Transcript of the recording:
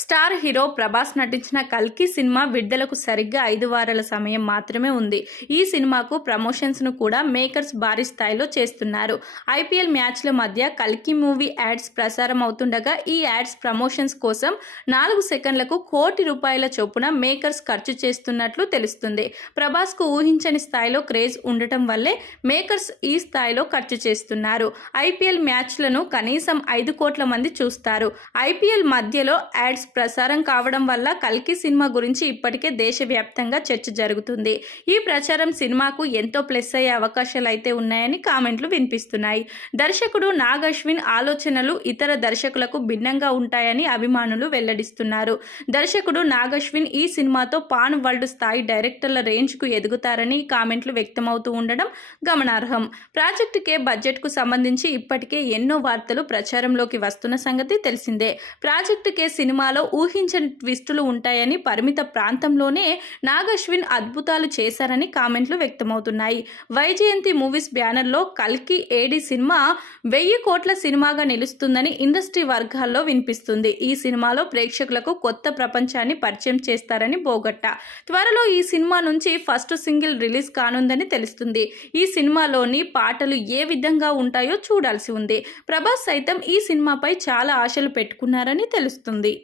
Star hero Prabhas నటించిన కల్కి cinema విడుదలకు సరిగ్గా ఐదు వారాల సమయం మాత్రమే ఉంది. ఈ సినిమాకు ప్రమోషన్స్ను కూడా మేకర్స్ భారీ స్థాయిలో చేస్తున్నారు. ఐపీఎల్ మ్యాచ్ల మధ్య కల్కి మూవీ యాడ్స్ ప్రసారం అవుతుండగా ఈ యాడ్స్ ప్రమోషన్స్ కోసం నాలుగు సెకండ్లకు కోటి రూపాయల చొప్పున మేకర్స్ ఖర్చు చేస్తున్నట్లు తెలుస్తుంది. ప్రభాస్కు ఊహించని స్థాయిలో క్రేజ్ ఉండటం వల్లే మేకర్స్ ఈ స్థాయిలో ఖర్చు చేస్తున్నారు. ఐపీఎల్ మ్యాచ్లను కనీసం ఐదు కోట్ల మంది చూస్తారు. ఐపీఎల్ మధ్యలో యాడ్స్ ప్రసారం కావడం వల్ల కల్కి సినిమా గురించి ఇప్పటికే దేశవ్యాప్తంగా చర్చ జరుగుతుంది. ఈ ప్రచారం సినిమాకు ఎంతో ప్లస్ అయ్యే అవకాశాలు అయితే ఉన్నాయని కామెంట్లు వినిపిస్తున్నాయి. దర్శకుడు నాగ్ అశ్విన్ ఆలోచనలు ఇతర దర్శకులకు భిన్నంగా ఉంటాయని అభిమానులు వెల్లడిస్తున్నారు. దర్శకుడు నాగ్ అశ్విన్ ఈ సినిమాతో పాన్ వరల్డ్ స్థాయి డైరెక్టర్ల రేంజ్కు ఎదుగుతారని కామెంట్లు వ్యక్తమవుతూ ఉండడం గమనార్హం. ప్రాజెక్టుకే బడ్జెట్కు సంబంధించి ఇప్పటికే ఎన్నో వార్తలు ప్రచారంలోకి వస్తున్న సంగతి తెలిసిందే. ప్రాజెక్టుకే సినిమాలో ఊహించని ట్విస్టులు ఉంటాయని పరిమిత ప్రాంతంలోనే నాగశ్విన్ అద్భుతాలు చేశారని కామెంట్లు వ్యక్తమవుతున్నాయి. వైజయంతి మూవీస్ బ్యానర్లో కల్కి ఏడి సినిమా వెయ్యి కోట్ల సినిమాగా నిలుస్తుందని ఇండస్ట్రీ వర్గాల్లో వినిపిస్తుంది. ఈ సినిమాలో ప్రేక్షకులకు కొత్త ప్రపంచాన్ని పరిచయం చేస్తారని బోగట్ట. త్వరలో ఈ సినిమా నుంచి ఫస్ట్ సింగిల్ రిలీజ్ కానుందని తెలుస్తుంది. ఈ సినిమాలోని పాటలు ఏ విధంగా ఉంటాయో చూడాల్సి ఉంది. ప్రభాస్ సైతం ఈ సినిమాపై చాలా ఆశలు పెట్టుకున్నారని తెలుస్తుంది.